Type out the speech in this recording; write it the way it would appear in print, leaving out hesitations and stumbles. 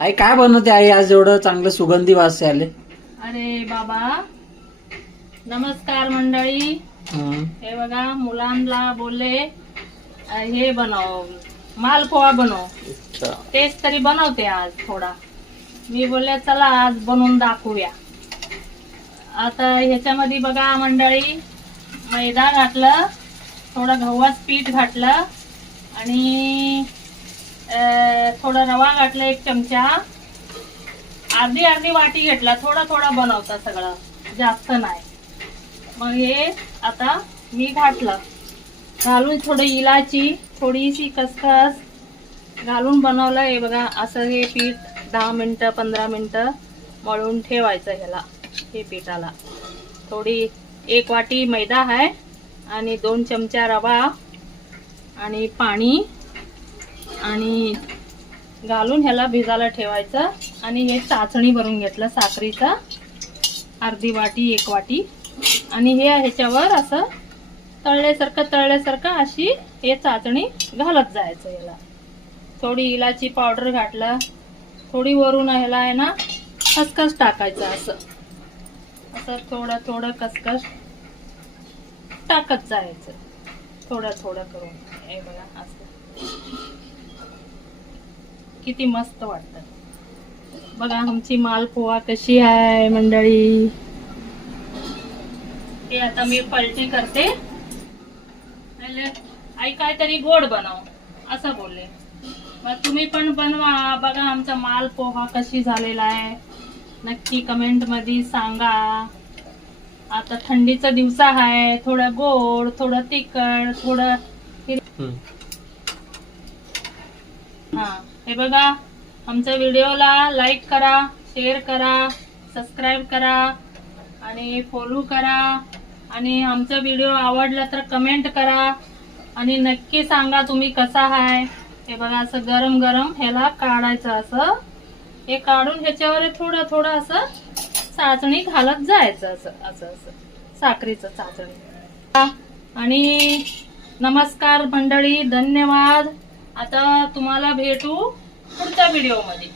आई काय बनवते आई आज एवढं चांगलं सुगंधी वास आले? अरे बाबा नमस्कार मंडळी. हे बघा मुलांना बोलले हे बनव मालपोहा बनव. तेच तरी बनवते आज थोडा. मी बोलले चला आज बनवून दाखवूया. आता ह्याच्यामध्ये बघा मंडळी मैदा घातलं, थोडं गव्हाचं पीठ घातलं आणि थोडा रवा घातला, 1 चमचा. अर्धी वाटी घेतला. थोडा बनवता सगळं, जास्त नाही. मग हे आता मी घातलं, घालून थोडी इलायची, थोडीशी खसखस घालून बनवलं. हे बघा असं हे पीठ 10 मिनिटं 15 मिनिटं मळून ठेवायचं ह्याला. हे पिठाला थोडी 1 वाटी मैदा आहे आणि 2 चमचा रवा आणि पाणी आणि घालून ह्याला भिजायला ठेवायचं. आणि हे चाचणी भरून घेतलं साखरीचं, अर्धी वाटी 1 वाटी. आणि हे ह्याच्यावर असं तळल्यासारखं अशी हे चाचणी घालत जायचं. ह्याला थोडी इलायची पावडर घातलं, थोडी वरून ह्याला आहे ना खसखस टाकायचं. असं थोडं खसखस टाकत जायचं, थोडं करून. हे बघा असं किती मस्त वाटतं. बघा आमची मालपोहा कशी आहे मंडळी. हे आता मी पलटी करते. आई काहीतरी गोड बनव असं बोलले. मग तुम्ही पण बनवा. बघा आमचा मालपोहा कशी झालेला आहे नक्की कमेंट मध्ये सांगा. आता थंडीचा दिवस आहे, थोडं गोड, थोडं तिखट, थोडं हे बघा आमच्या व्हिडिओला लाईक करा, शेअर करा, सबस्क्राईब करा आणि फॉलो करा. आणि आमचा व्हिडिओ आवडला तर कमेंट करा आणि नक्की सांगा तुम्ही कसा आहे. हे बघा असं गरम ह्याला काढायचं. असं हे काढून ह्याच्यावर थोडं असं चाचणी घालत जायचं. असं साखरीचं चाचणी. आणि नमस्कार मंडळी, धन्यवाद. आता तुम्हाला भेटू पुढच्या व्हिडिओ मध्ये.